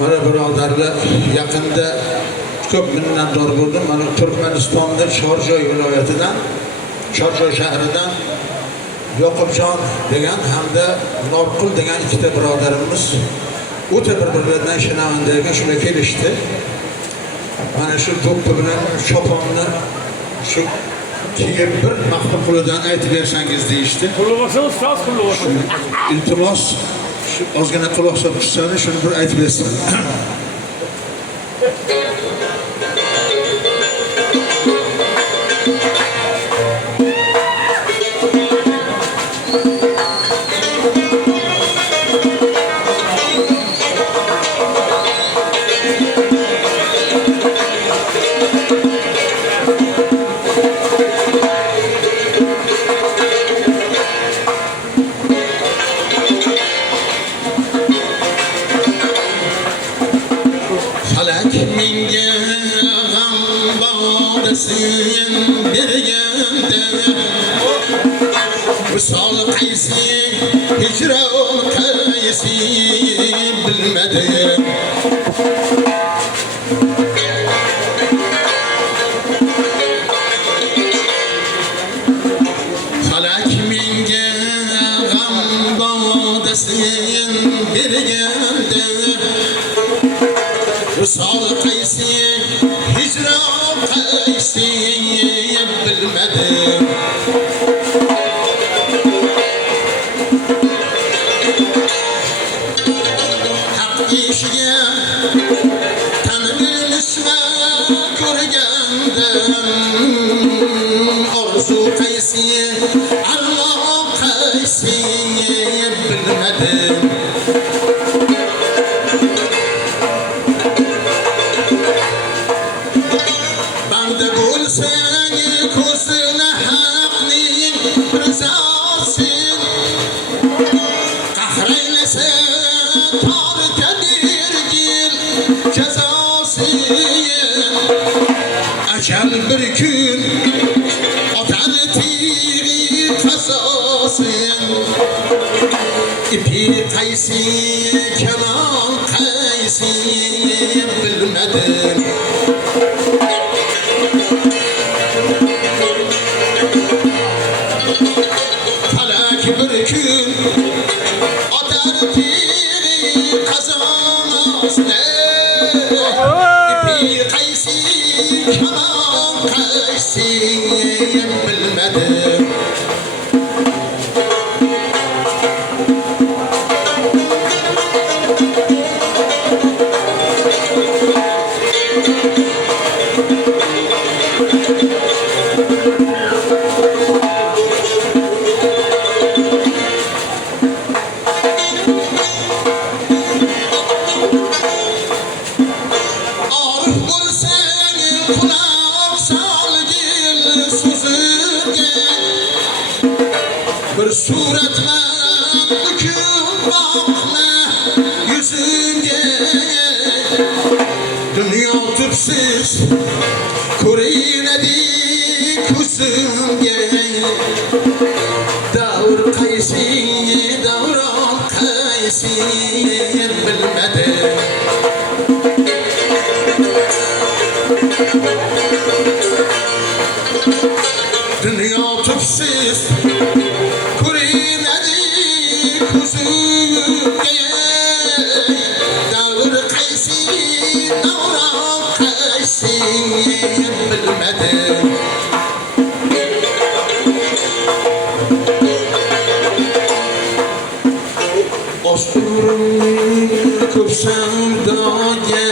Mana birodarlar yaqinda ko'p minnatdor bo'ldim. Mana Turkmanistonda Chorjoy viloyatidan, Chorjoy shahridan Yoqubjon degan hamda Norqul degan ikkita birodarimiz o'ta bir-birlaridan ishonavanda ekan, shular kelishdi. Mana shu do'ppi bilan choponni shu kiyib bir maqtov qo'lidan aytib bersangiz deyishdi. Qulluqsiz ustoz qulluqsiz. Iltimos shu ozgina quloq solib tushsani, shuni bir aytib bersin. Vısal qaysi, hicran qaysi bilmedim. Falak menga g'am bodasin berganda, vısal qaysi, hicran qaysi bilmedim. Orzu qaysi, Allah qaysi bilmedim. Banda bo'lsang ko'zini haqning rizosin, qahraylasa tortadirgil jazosin. Ajal bir kun otar tiri qazosin, ipi qaysi, kamon qaysi bilmedim. Falak bir kun otar tiri qazosin, ipi qaysi, kamon qaysi bilmedim. Bir suratma büküp bakma yüzünge, dünya tüpsüz ko'rinadi ko'zimga. Davr qaysi, davron qaysi bilmedim. Dünya tüpsüz ko'rinadi ko'zimga. Davr qaysi, davron qaysi bilmedim. Osturumni ko'p savdoga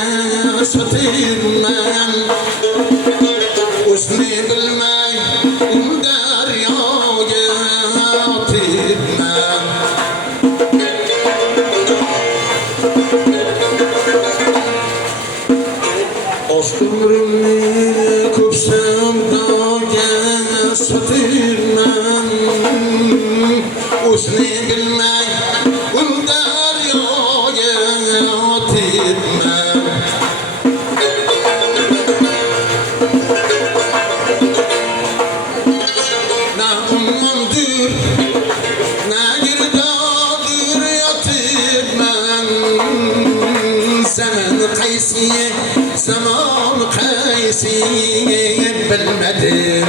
sotirman, o'zini bilmay daryoga otibman. Osturumni ko'p savdoga sotirman, o'zini bilmay daryoga otibman. Na ummondir, na girdodir yotibman. Zaman qaysi zamon qaysi bilmadim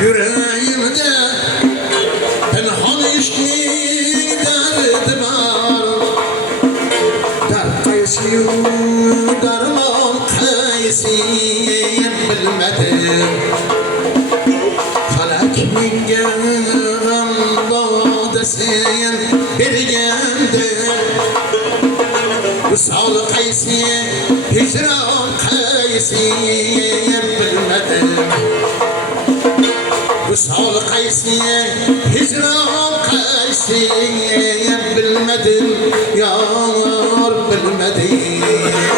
yüreğimde pinhan işkin derdi var dert kaysi darman kaysi bilmedim felak minge gamdadesin birgendir Vısal kaysi hicran kaysi bilmedim Vısal kaysi hicran kaysi bilmedim yar bilmedim